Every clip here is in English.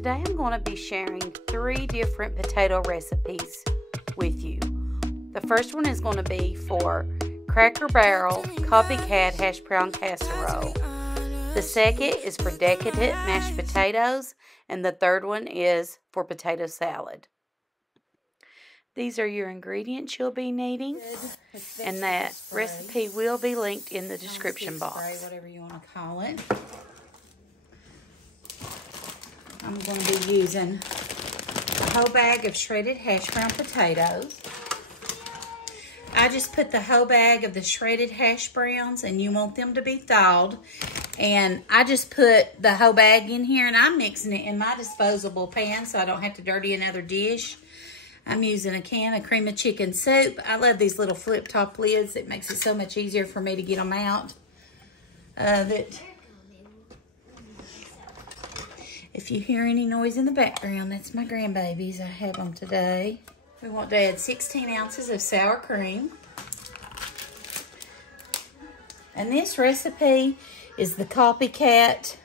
Today I'm going to be sharing 3 different potato recipes with you. The first one is going to be for Cracker Barrel Copycat Hashbrown Casserole. The second is for decadent mashed potatoes, and the third one is for potato salad. These are your ingredients you'll be needing, and that recipe will be linked in the description box. Whatever you want to call it. I'm going to be using a whole bag of shredded hash brown potatoes. I just put the whole bag of the shredded hash browns, and you want them to be thawed. And I just put the whole bag in here, and I'm mixing it in my disposable pan so I don't have to dirty another dish. I'm using a can of cream of chicken soup. I love these little flip top lids. It makes it so much easier for me to get them out of it. If you hear any noise in the background, that's my grandbabies. I have them today. We want to add 16 ounces of sour cream. And this recipe is the Copycat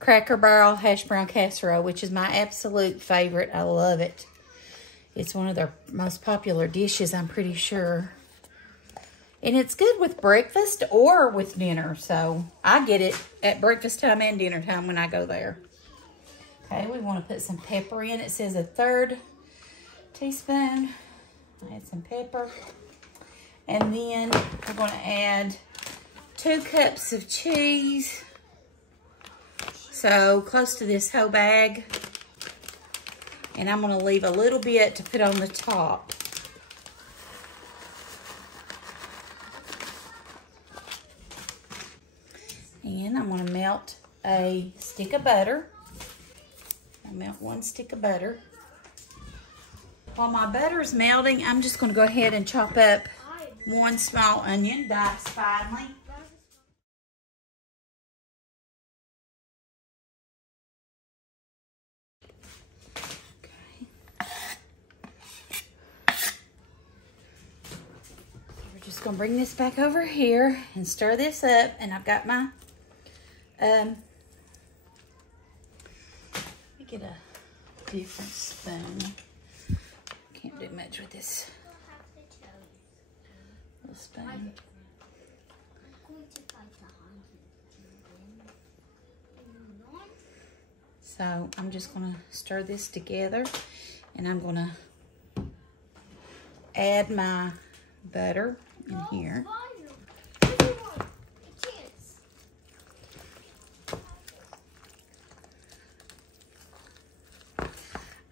Cracker Barrel Hash Brown Casserole, which is my absolute favorite. I love it. It's one of their most popular dishes, I'm pretty sure. And it's good with breakfast or with dinner. So I get it at breakfast time and dinner time when I go there. Okay, we want to put some pepper in. It says 1/3 teaspoon. Add some pepper. And then we're going to add 2 cups of cheese. So close to this whole bag. And I'm going to leave a little bit to put on the top. And I'm going to melt a stick of butter. I'll melt 1 stick of butter. While my butter is melting, I'm just going to go ahead and chop up 1 small onion, diced finely. Just gonna bring this back over here and stir this up, and I've got my let me get a different spoon. Can't do much with this little spoon. So I'm just gonna stir this together, and I'm gonna add my butter in here.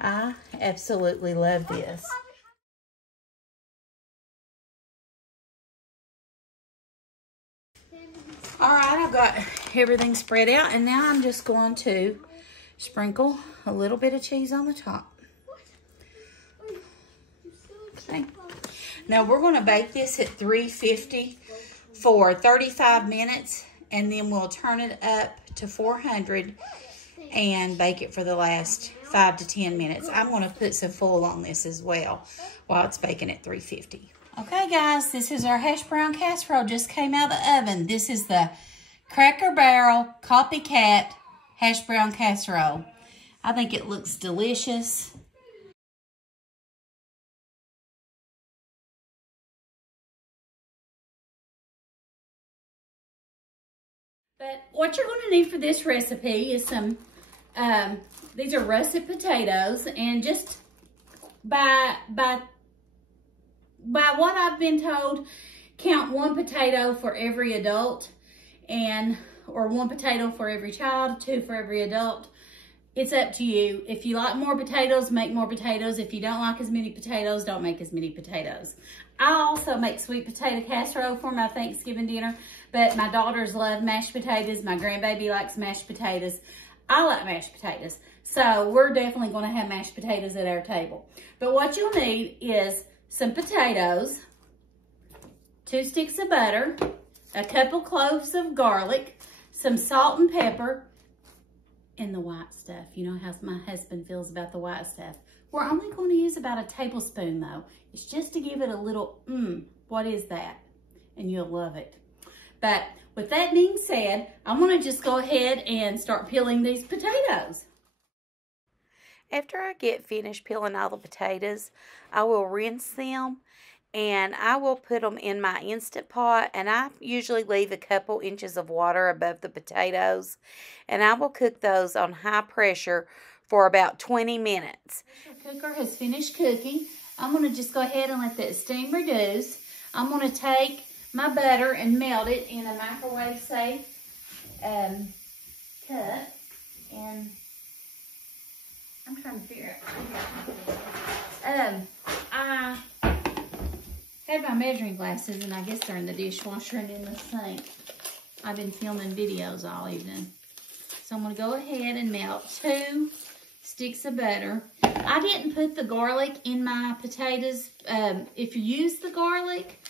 I absolutely love this. All right, I've got everything spread out, and now I'm just going to sprinkle a little bit of cheese on the top. Okay. Now we're going to bake this at 350 for 35 minutes, and then we'll turn it up to 400 and bake it for the last 5 to 10 minutes. I'm going to put some foil on this as well while it's baking at 350. Okay guys, this is our hash brown casserole. Just came out of the oven. This is the Cracker Barrel Copycat Hash Brown Casserole. I think it looks delicious. But what you're going to need for this recipe is some, these are russet potatoes, and just by what I've been told, count 1 potato for every adult, or 1 potato for every child, 2 for every adult. It's up to you. If you like more potatoes, make more potatoes. If you don't like as many potatoes, don't make as many potatoes. I also make sweet potato casserole for my Thanksgiving dinner, but my daughters love mashed potatoes. My grandbaby likes mashed potatoes. I like mashed potatoes. So we're definitely going to have mashed potatoes at our table. But what you'll need is some potatoes, 2 sticks of butter, a couple cloves of garlic, some salt and pepper, and the white stuff. You know how my husband feels about the white stuff. We're only going to use about a tablespoon though. It's just to give it a little, what is that? And you'll love it. But with that being said, I'm gonna just go ahead and start peeling these potatoes. After I get finished peeling all the potatoes, I will rinse them and I will put them in my Instant Pot, and I usually leave a couple inches of water above the potatoes, and I will cook those on high pressure for about 20 minutes. The cooker has finished cooking. I'm going to just go ahead and let that steam reduce. I'm going to take my butter and melt it in a microwave safe cup, and I'm trying to figure out. I had my measuring glasses, and I guess they're in the dishwasher and in the sink. I've been filming videos all evening. So I'm going to go ahead and melt 2 sticks of butter. I didn't put the garlic in my potatoes. If you use the garlic,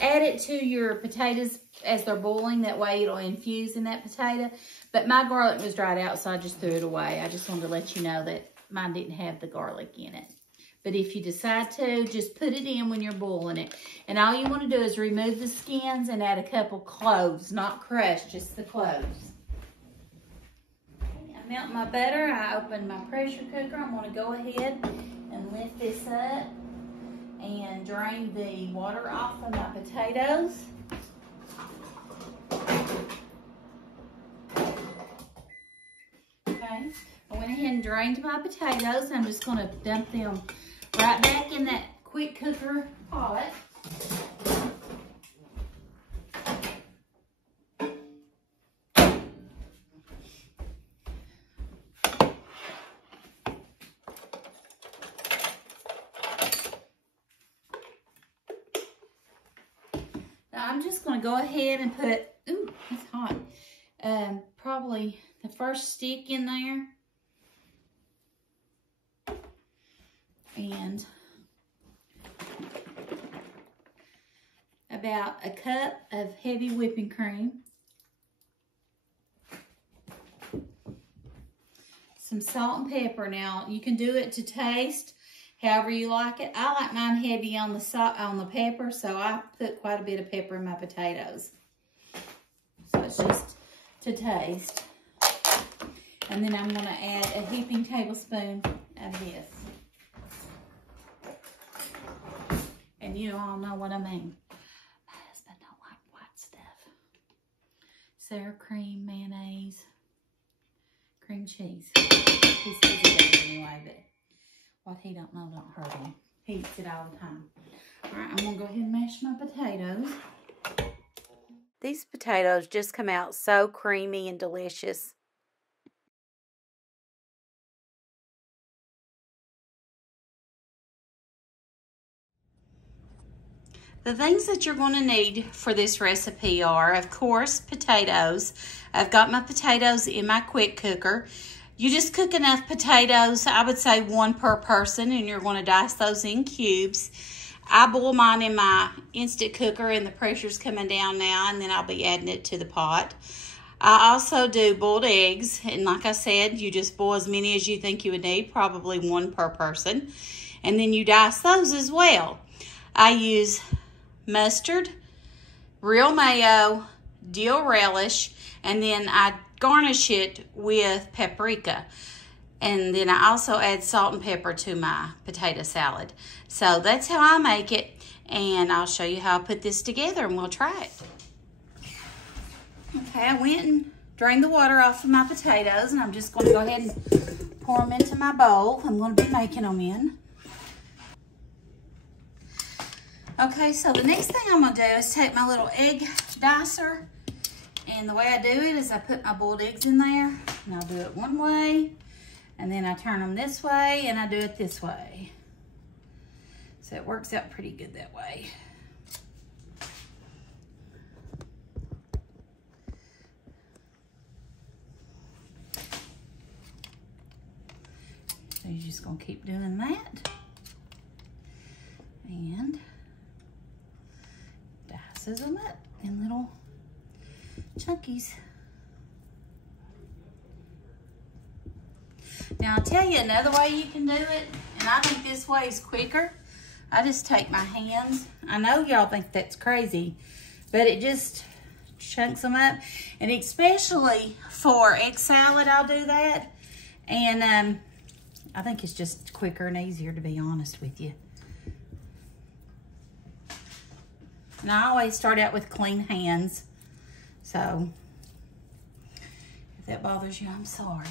add it to your potatoes as they're boiling. That way it'll infuse in that potato. But my garlic was dried out, so I just threw it away. I just wanted to let you know that mine didn't have the garlic in it. But if you decide to, just put it in when you're boiling it. And all you want to do is remove the skins and add a couple cloves, not crushed, just the cloves. Okay, I melt my butter. I open my pressure cooker. I'm going to go ahead and lift this up and drain the water off of my potatoes. Okay, I went ahead and drained my potatoes. I'm just going to dump them right back in that quick cooker pot. Now I'm just going to go ahead and put, ooh, it's hot, probably the first stick in there. And about a cup of heavy whipping cream. Some salt and pepper. Now, you can do it to taste however you like it. I like mine heavy on the salt, on the pepper, so I put quite a bit of pepper in my potatoes. So it's just to taste. And then I'm going to add a heaping tablespoon of this. And you all know what I mean. My husband don't like white stuff. Sour cream, mayonnaise, cream cheese. He's easy anyway, but what he don't know don't hurt him. He eats it all the time. All right, I'm going to go ahead and mash my potatoes. These potatoes just come out so creamy and delicious. The things that you're going to need for this recipe are, of course, potatoes. I've got my potatoes in my quick cooker. You just cook enough potatoes, I would say 1 per person, and you're going to dice those in cubes. I boil mine in my instant cooker, and the pressure's coming down now, and then I'll be adding it to the pot. I also do boiled eggs, and like I said, you just boil as many as you think you would need, probably 1 per person, and then you dice those as well. I use mustard, real mayo, dill relish, and then I garnish it with paprika. And then I also add salt and pepper to my potato salad. So that's how I make it, and I'll show you how I put this together and we'll try it. Okay, I went and drained the water off of my potatoes, and I'm just going to go ahead and pour them into my bowl. I'm going to be making them in. Okay, so the next thing I'm going to do is take my little egg dicer, and the way I do it is I put my boiled eggs in there, and I'll do it one way, and then I turn them this way, and I do it this way. So it works out pretty good that way. So you're just going to keep doing that. And dices them up in little chunkies. Now I'll tell you another way you can do it, and I think this way is quicker. I just take my hands. I know y'all think that's crazy, but it just chunks them up. And especially for egg salad, I'll do that. And I think it's just quicker and easier, to be honest with you. And I always start out with clean hands. So, if that bothers you, I'm sorry.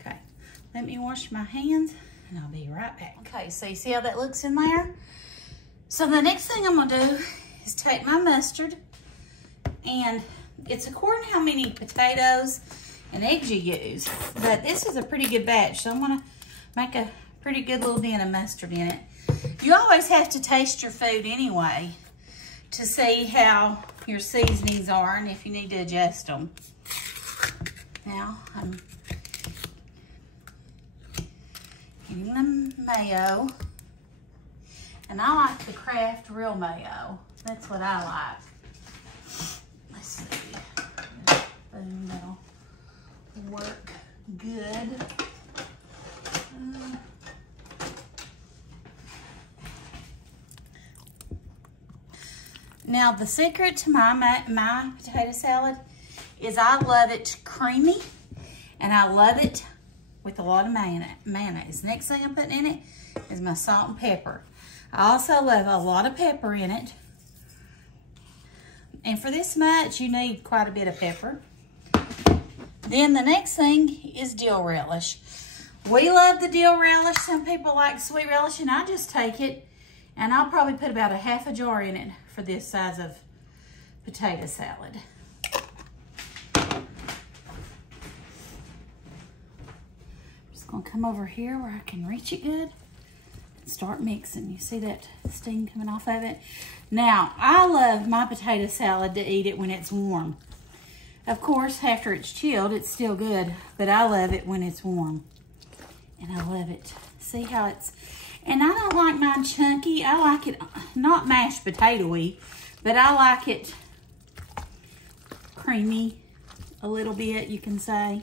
Okay, let me wash my hands and I'll be right back. Okay, so you see how that looks in there? So the next thing I'm gonna do is take my mustard, and it's according to how many potatoes and eggs you use, but this is a pretty good batch, so I'm gonna make a pretty good little bin of mustard in it. You always have to taste your food anyway to see how your seasonings are and if you need to adjust them. Now I'm getting the mayo, and I like the Kraft real mayo. That's what I like. Let's see. Boom, that'll work good. Now the secret to my potato salad is I love it creamy, and I love it with a lot of mayonnaise. Next thing I'm putting in it is my salt and pepper. I also love a lot of pepper in it. And for this much, you need quite a bit of pepper. Then the next thing is dill relish. We love the dill relish. Some people like sweet relish, and I just take it, and I'll probably put about a half a jar in it for this size of potato salad. Just gonna come over here where I can reach it good and start mixing. You see that steam coming off of it? Now, I love my potato salad to eat it when it's warm. Of course, after it's chilled, it's still good, but I love it when it's warm. And I love it. See how it's, and I don't like mine chunky. I like it not mashed potato-y, but I like it creamy a little bit, you can say.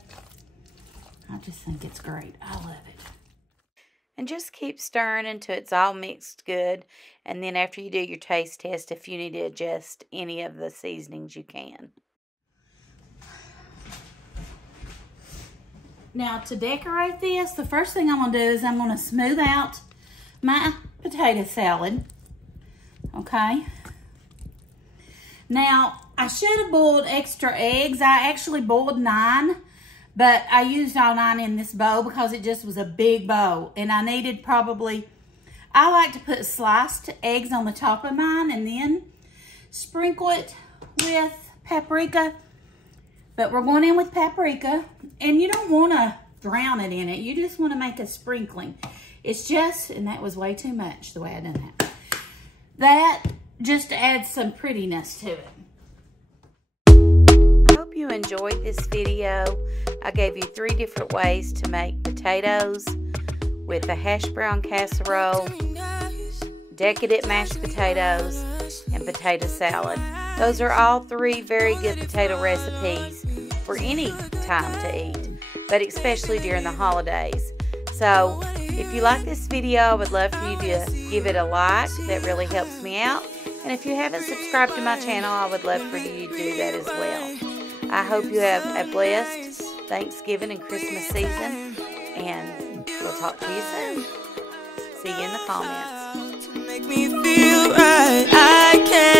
I just think it's great. I love it. And just keep stirring until it's all mixed good. And then after you do your taste test, if you need to adjust any of the seasonings, you can. Now to decorate this, the first thing I'm gonna do is I'm gonna smooth out my potato salad, okay? Now, I should have boiled extra eggs. I actually boiled 9, but I used all 9 in this bowl because it just was a big bowl. And I needed probably, I like to put sliced eggs on the top of mine and then sprinkle it with paprika. But we're going in with paprika, and you don't want to drown it in it. You just want to make a sprinkling. It's just, and that was way too much the way I done that. That just adds some prettiness to it. I hope you enjoyed this video. I gave you 3 different ways to make potatoes with a hash brown casserole, decadent mashed potatoes, and potato salad. Those are all 3 very good potato recipes for any time to eat, but especially during the holidays. So if you like this video, I would love for you to give it a like. That really helps me out. And if you haven't subscribed to my channel, I would love for you to do that as well. I hope you have a blessed Thanksgiving and Christmas season, and we'll talk to you soon. See you in the comments. Make me feel right. I can't